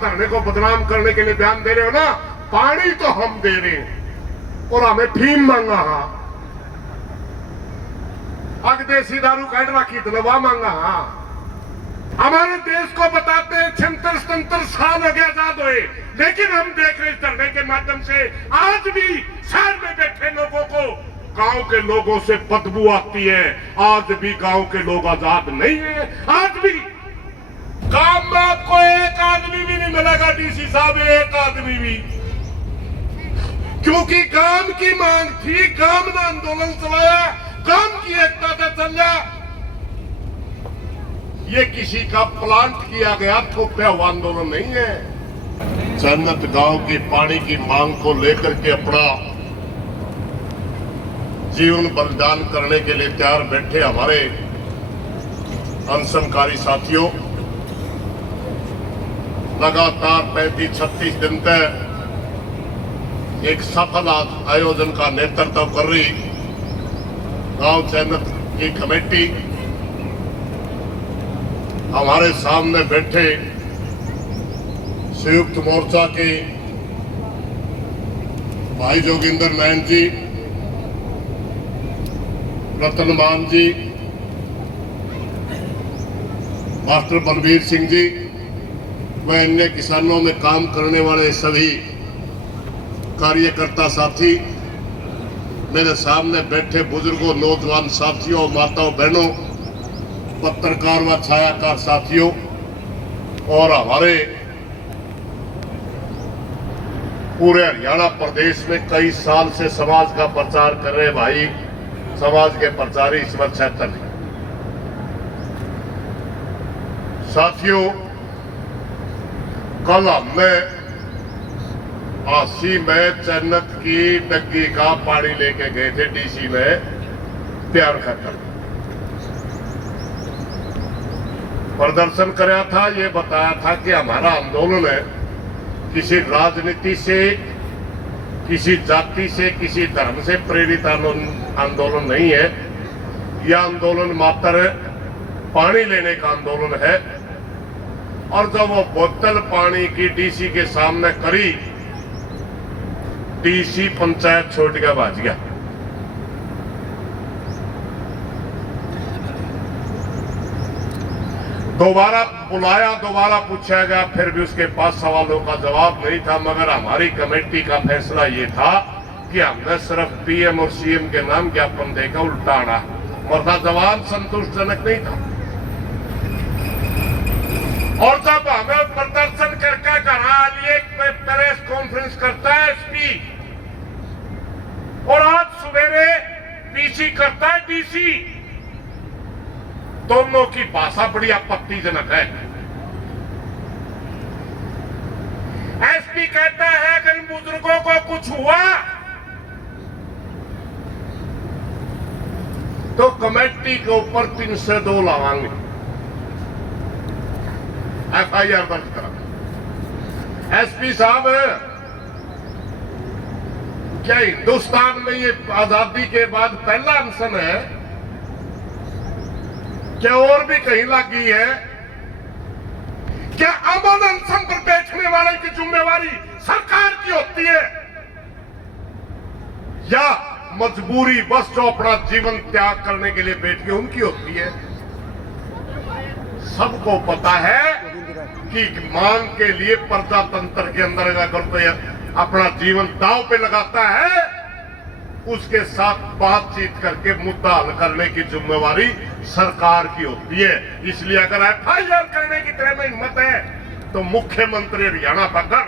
धरने को बदनाम करने के लिए बयान दे रहे हो ना, पानी तो हम दे रहे हैं और हमें फीम मांगा हा, अग देसी दारू काट राखी दलवा मांगा हा। हमारे देश को बताते हैं 76-77 साल हो गया आजाद हुए, लेकिन हम देख रहे इस धरने के माध्यम से आज भी शहर में बैठे लोगों को गांव के लोगों से बदबू आती है। आज भी गांव के लोग आजाद नहीं है। आज भी काम में आपको एक आदमी भी नहीं मिलेगा डीसी साहब, एक आदमी भी, क्योंकि काम की मांग थी, काम ने आंदोलन चलाया, काम की एकता से चला। ये किसी का प्लांट किया गया थोपया हुआ आंदोलन नहीं है। जन्नत गांव की पानी की मांग को लेकर के अपना जीवन बलिदान करने के लिए तैयार बैठे हमारे अनशनकारी साथियों, लगातार 35-36 दिन तक एक सफल आयोजन का नेतृत्व कर रही गांव जन्नत की कमेटी, हमारे सामने बैठे संयुक्त मोर्चा के भाई जोगिंदर नैन जी, रतन मान जी, मास्टर बलबीर सिंह जी व अन्य किसानों में काम करने वाले सभी कार्यकर्ता साथी, मेरे सामने बैठे बुजुर्गों, नौजवान साथियों, माताओं बहनों, पत्रकार व छायाकार साथियों और हमारे पूरे हरियाणा प्रदेश में कई साल से समाज का प्रचार कर रहे भाई, समाज के प्रचारी ईश्वर छेतर जी। साथियों, कल हमने 80 में जन्नत की डग्गी का पानी लेके गए थे डीसी में तैयार कर प्रदर्शन कराया था। ये बताया था कि हमारा आंदोलन है किसी राजनीति से, किसी जाति से, किसी धर्म से प्रेरित आंदोलन नहीं है। यह आंदोलन मात्र पानी लेने का आंदोलन है। और जब वो बोतल पानी की डीसी के सामने करी, डीसी पंचायत छोड़ के भाग गया। दोबारा बुलाया, दोबारा पूछा गया, फिर भी उसके पास सवालों का जवाब नहीं था। मगर हमारी कमेटी का फैसला ये था कि हमने सिर्फ पीएम और सीएम के नाम ज्ञापन देकर उल्टाना, वरना जवाब संतोषजनक नहीं था। और जब हमें प्रदर्शन करके घर लिए प्रेस कॉन्फ्रेंस करता है एसपी, और आज सवेरे पीसी करता है डीसी, दोनों की भाषा बड़ी आपत्तिजनक है। एसपी कहता है अगर बुजुर्गों को कुछ हुआ तो कमेटी के ऊपर 302 लावांगे, एफआईआर दर्ज करा। एसपी साहब, क्या हिंदुस्तान में ये आजादी के बाद पहला अनशन है? क्या और भी कहीं लगी है? क्या अमन अनशन पर बैठने वाले की जिम्मेवारी सरकार की होती है, या मजबूरी बस जो अपना जीवन त्याग करने के लिए बैठ गए उनकी होती है? सबको पता है कि मांग के लिए प्रजातंत्र के अंदर अगर कोई अपना जीवन दांव पे लगाता है, उसके साथ बातचीत करके मुद्दा हल करने की जिम्मेवारी सरकार की होती है। इसलिए अगर एफआईआर करने की तरह में हिम्मत है तो मुख्यमंत्री हरियाणा पकड़,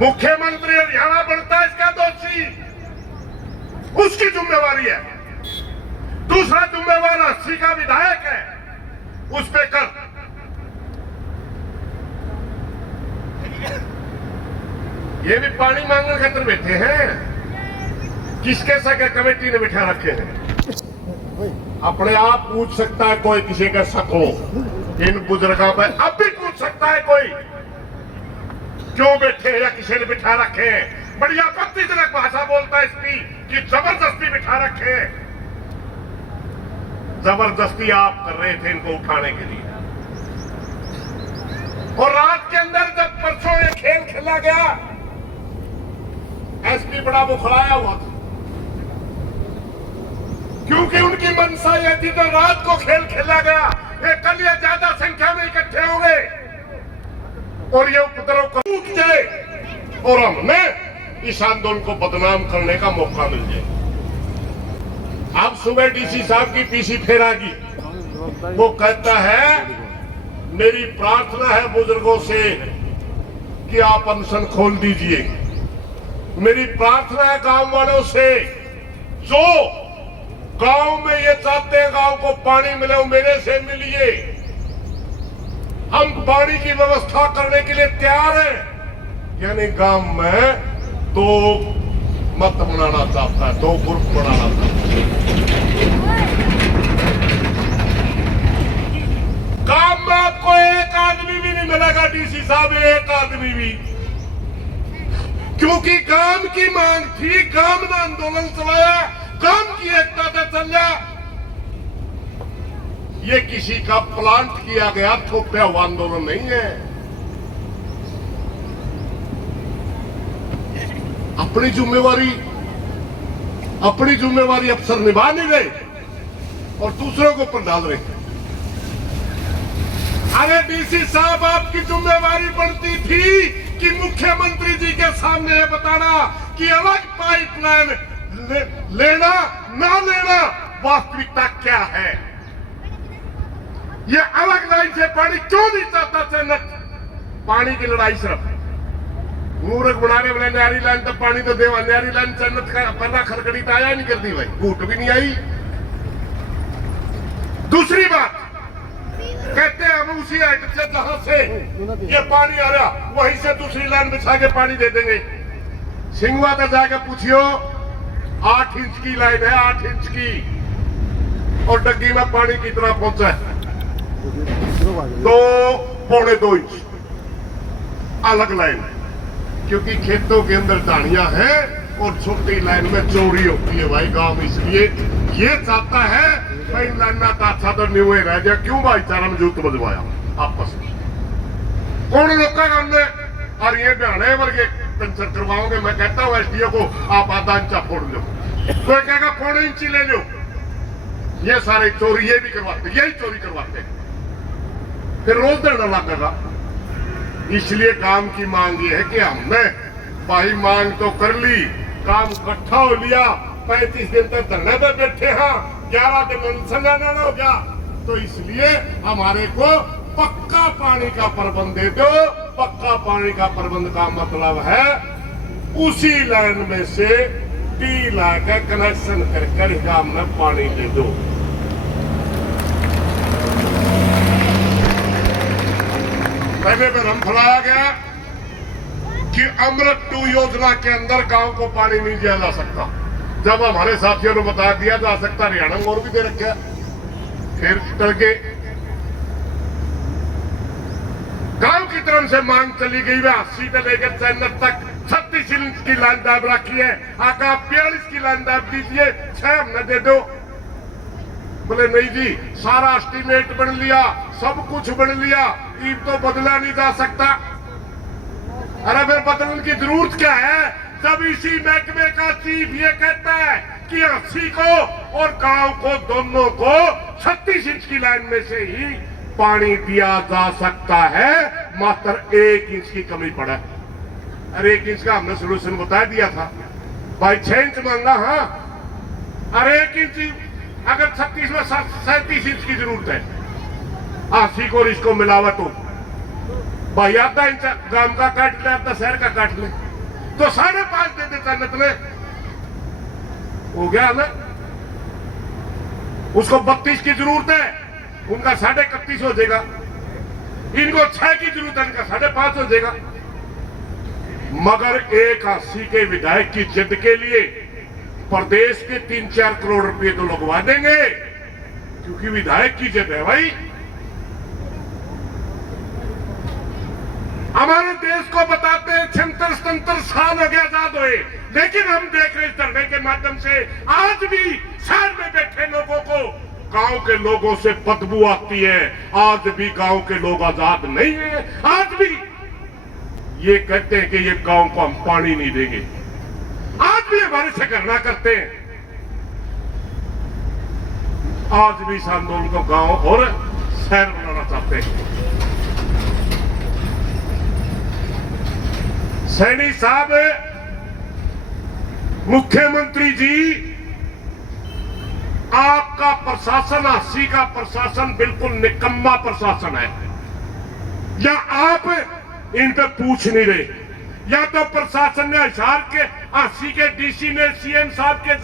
मुख्यमंत्री हरियाणा बनता है इसका दोषी, उसकी जिम्मेवारी है। दूसरा जिम्मेवार 80 का विधायक है, उस पे कर। ये भी पानी मांगने खातिर बैठे हैं। किसके सके कमेटी ने बिठा रखे हैं? अपने आप पूछ सकता है कोई, किसी का शक हो इन बुजुर्गों पर, अब भी पूछ सकता है कोई क्यों बैठे हैं या किसी ने बिठा रखे हैं। बड़ी आपत्तिजनक भाषा बोलता है एसपी कि जबरदस्ती बिठा रखे हैं। जबरदस्ती आप कर रहे थे इनको उठाने के लिए। और रात के अंदर जब परसों ये खेल खेला गया, एसपी बड़ा बुखलाया हुआ था, क्योंकि उनकी मंशा ये थी तो रात को खेल खेला गया, ये कल ये ज्यादा संख्या में इकट्ठे होंगे और ये उपद्रव को रुक जाए और हमें इस आंदोलन को बदनाम करने का मौका मिल जाए। अब सुबह डीसी साहब की पीसी फेरागी, वो कहता है मेरी प्रार्थना है बुजुर्गों से कि आप अनशन खोल दीजिए। मेरी प्रार्थना है गांव वालों से, जो गांव में ये चाहते हैं गांव को पानी मिले, वो मेरे से मिलिए। हम पानी की व्यवस्था करने के लिए तैयार हैं। यानी गांव में दो मत बनाना चाहता है, दो ग्रुप बनाना चाहता है। गांव में आपको एक आदमी भी नहीं मिलेगा डीसी साहब, एक आदमी भी, क्योंकि गांव की मांग थी, गांव ने आंदोलन चलाया, गांव की एकता से चल। ये किसी का प्लांट किया गया थोपया हुआ आंदोलन नहीं है। अपनी जिम्मेवारी अफसर निभा नहीं रहे और दूसरों को ऊपर डाल रहे। अरे डीसी साहब, आपकी जिम्मेवारी बनती थी कि मुख्यमंत्री जी के सामने ये बताना कि अलग पाइपलाइन लेना ना लेना वास्तविकता क्या है। ये अलग लाइन से पानी क्यों नहीं चाहता चन्नत? पानी की लड़ाई सिर्फ मूर्ख बनाने वाले न्यारी लाइन तक पानी तो देवा, न्यारी लाइन चन्नत का पन्ना खरकड़ी तो आया नहीं करती भाई, घूट भी नहीं आई। दूसरी बात कहते हैं हम उसी हाइट से जहां से ये पानी आ रहा वहीं से दूसरी लाइन बिछा के पानी दे देंगे। सिंगवा तक जाके पूछियो, 8 इंच की लाइन है, 8 इंच की, और डग्गी में पानी कितना पहुंचा है? 2-2.25 इंच अलग लाइन, क्योंकि खेतों के अंदर टाणियां हैं और छोटी लाइन में चोरी होती है भाई गांव। इसलिए ये चाहता है भाई लाइन का अच्छा तो नहीं हुए रह जाए। क्यों भाईचारा में जुट बजवाया आपस में? कौन रोका हमने? और ये बहाने वर्गे पंचर करवाओगे। मैं कहता हूँ एसडीओ को आप आधा इंचा फोड़ लो, कोई कहेगा 1.25 इंची ले लो। ये सारे चोरी ये भी करवाते, यही चोरी करवाते, फिर रोज धरना लगेगा। इसलिए काम की मांग ये है कि हमने भाई मांग तो कर ली, काम इकट्ठा हो लिया, 35 दिन तक धरने पे बैठे हैं, 11 दिन अनशन हो गया, तो इसलिए हमारे को पक्का पानी का प्रबंध दे दो। पक्का पानी का प्रबंध का मतलब है उसी लाइन में से टी लाकर कनेक्शन कर गांव में पानी दे दो। पहले पर हम फैलाया गया कि अमृत 2 योजना के अंदर गांव को पानी नहीं दिया जा सकता। जब हमारे साथियों ने बता दिया जा सकता, हरियाणा में और भी दे रखे, फिर चल के गांव की तरफ से मांग चली गई है 80 से लेकर 94 तक 36 इंच की लाइन दाब रखी है। आका 42 की लाइन दाब दीजिए, 6 हमने दे दो। बोले नहीं जी, सारा एस्टीमेट बन लिया, सब कुछ बन लिया, ये तो बदला नहीं जा सकता। अरे फिर बदलने की जरूरत क्या है जब इसी महकमे का चीफ ये कहता है कि 80 को और गांव को दोनों को 36 इंच की लाइन में से ही पानी दिया जा सकता है, मात्र 1 इंच की कमी पड़ा। अरे 1 इंच का हमने सोल्यूशन बता दिया था भाई, 6 इंच मांगा। हाँ, अरे 1 इंच अगर 36 में 37 इंच की जरूरत है, 80 को इसको मिलावा तो भाई आधा इंच गांव का काट ले, आधा शहर का काट ले, तो 5.5 दे देता निकले, हो गया ना। उसको 32 की जरूरत है, उनका 31.5 हो जाएगा। इनको 6 की जरूरत है, इनका 5.5 हो जाएगा। मगर एक 80 के विधायक की जिद के लिए प्रदेश के 3-4 करोड़ रुपए तो लगवा देंगे, क्योंकि विधायक की जिद है भाई। हमारे देश को बताते हैं 76-77 साल हो गया आजाद हुए, लेकिन हम देख रहे इस धरने के माध्यम से आज भी शहर में बैठे लोगों को गांव के लोगों से बदबू आती है। आज भी गांव के लोग आजाद नहीं है। आज भी ये कहते हैं कि ये गांव को हम पानी नहीं देंगे। आज भी हमारे से करना करते हैं। आज भी इस आंदोलन को गांव और शहर बनाना चाहते हैं। सैनी साहब, मुख्यमंत्री जी, आपका प्रशासन, 80 का प्रशासन बिल्कुल निकम्मा प्रशासन है। या आप इन पे पूछ नहीं रहे, या तो प्रशासन ने हिसार के 80 के डीसी ने सीएम साहब के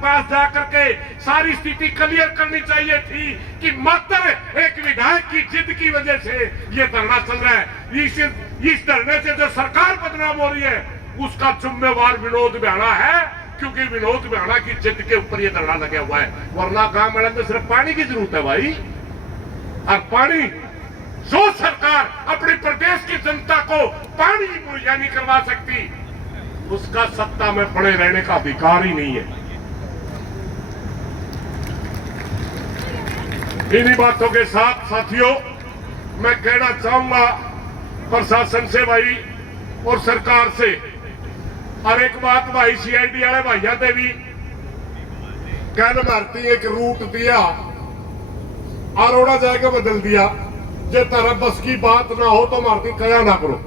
पास जाकर के सारी स्थिति क्लियर करनी चाहिए थी कि मात्र एक विधायक की जिद की वजह से ये धरना चल रहा है। इस धरने से जो सरकार बदनाम हो रही है उसका जिम्मेवार विनोद बिहाना है, क्योंकि विनोद बिहाना की जिद के ऊपर ये धरना लगा हुआ है। वरना गांव में तो सिर्फ पानी की जरूरत है भाई। और पानी जो सरकार अपने प्रदेश की जनता को पानी मुहैया नहीं करवा सकती, उसका सत्ता में पड़े रहने का अधिकार ही नहीं है। इन्हीं बातों के साथ साथियों, मैं कहना चाहूंगा प्रशासन से भाई और सरकार से। और एक बात भाई, सीआईडी वाले भाइया ने भी कहना मारती एक रूट दिया अरोड़ा जाएगा बदल दिया। जो तरह बस की बात ना हो तो मारती कया ना करो।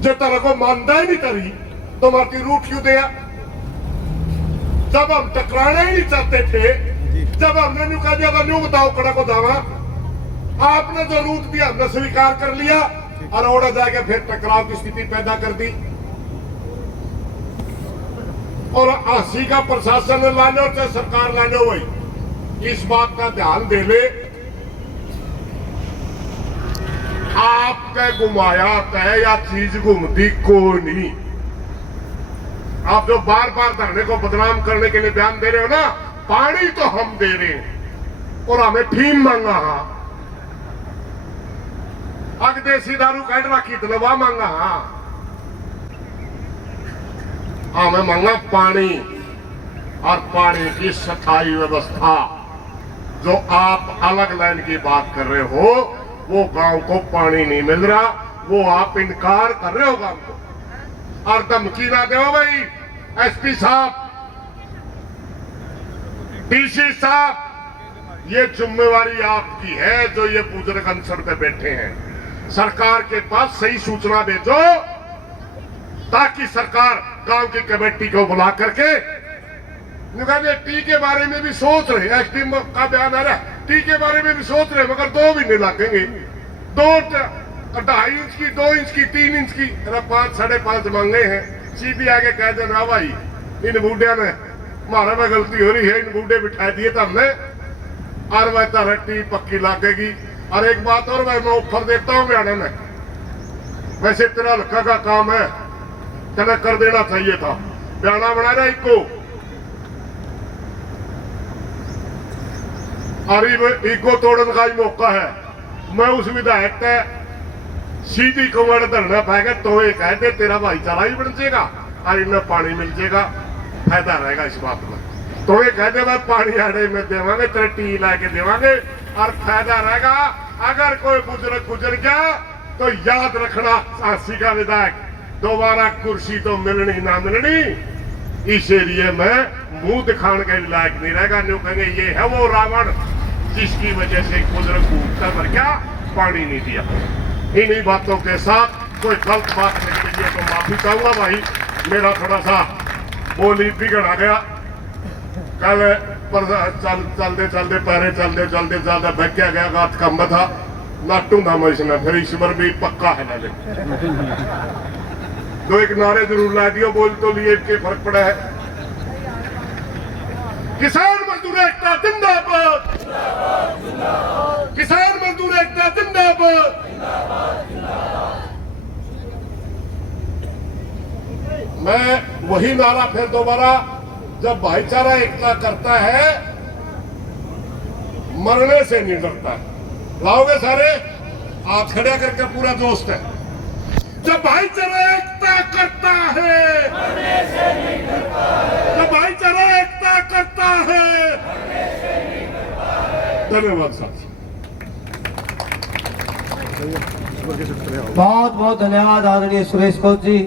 जो तरह को मानता ही नहीं तरी तो मारती रूट क्यों दिया? जब हम टकराना ही नहीं चाहते थे, जब हमने न्यू कह दिया था न्यू बताओ कड़ा को दावा, आपने जो रूट दिया हमने स्वीकार कर लिया और ओड़ा जाके फिर टकराव की स्थिति पैदा कर दी। और 80 का प्रशासन ला लो चाहे सरकार ला लो, वही इस बात का ध्यान दे ले, आपका घुमाया तय या चीज घूमती को नहीं। आप जो बार बार धरने को बदनाम करने के लिए बयान दे रहे हो ना, पानी तो हम दे रहे हैं और हमें फीम मांगा। अग देसी दारू काट रखी तलवा मांगा। हमें मांगा पानी, और पानी की स्थायी व्यवस्था। जो आप अलग लाइन की बात कर रहे हो, वो गांव को पानी नहीं मिल रहा, वो आप इनकार कर रहे हो गांव को। और धमकी ना दो भाई, एसपी साहब, डीसी साहब, ये जिम्मेवारी आपकी है जो ये बुजुर्ग अनशन पे बैठे हैं। सरकार के पास सही सूचना भेजो ताकि सरकार गांव की कमेटी को बुला करके टी के बारे में भी सोच रहे। एसपी का बयान आ रहा है, टी के बारे में भी सोच रहे, मगर 2 महीने लगेंगे। 2.5 इंच की, 2 इंच की, 3 इंच की, 5, 5.5 मांगे हैं। सीधी आगे कह देना भाई इन बूढ़िया ने हमारा में गलती हो रही है, इन बूढ़े बिठा दिए तो हमने, और वह तरट्टी पक्की लगेगी। और एक बात और मैं ऑफर देता हूँ हरियाणा में, वैसे तेरा हल्का का काम है, तेने कर देना चाहिए था। बयाना बना रहा इको, और इको तोड़ने का ही मौका है। मैं उस विधायक का सीधी कुमार धरना पाएगा तो ये कहते तेरा भाईचारा ही बन जाएगा और इन्हें पानी मिल जाएगा, फायदा रहेगा इस बात में। तो ये कहते मैं पानी आड़े में देवांगे, तेरे टी लाके देवांगे और फायदा रहेगा। अगर कोई बुजुर्ग गुजर गया तो याद रखना 80 का विधायक, दोबारा कुर्सी तो मिलनी ना मिलनी इस एरिए में मुंह दिखाने के लायक नहीं रहेगा। न्यू कहेंगे ये है वो रावण जिसकी वजह से बुजुर्ग भूखता मर गया, पानी नहीं दिया। इन्हीं बातों के साथ कोई गलत बात निकली तो माफी चाहूंगा भाई, मेरा थोड़ा सा बोली बिगड़ गया। कल चलते चलते पैरे चलते चलते ज्यादा बह गया, गात कम था नाटूंगा मैं इसमें, फिर ईश्वर भी पक्का है ना। तो एक नारे जरूर ला दियो, बोल तो लिए के फर्क पड़ा है। किसान मजदूर एकता जिंदाबाद, किसान मजदूर एकता जिंदाबाद। मैं वही नारा फिर दोबारा, जब भाईचारा एकता करता है मरने से नहीं डरता। लाओगे सारे हाथ खड़े करके, पूरा दोस्त है। जब भाईचारा एकता करता है, मरने से नहीं डरता है। जब भाईचारा एकता करता है, मरने से नहीं डरता है। धन्यवाद साथी। बहुत बहुत धन्यवाद आदरणीय सुरेश खोत जी।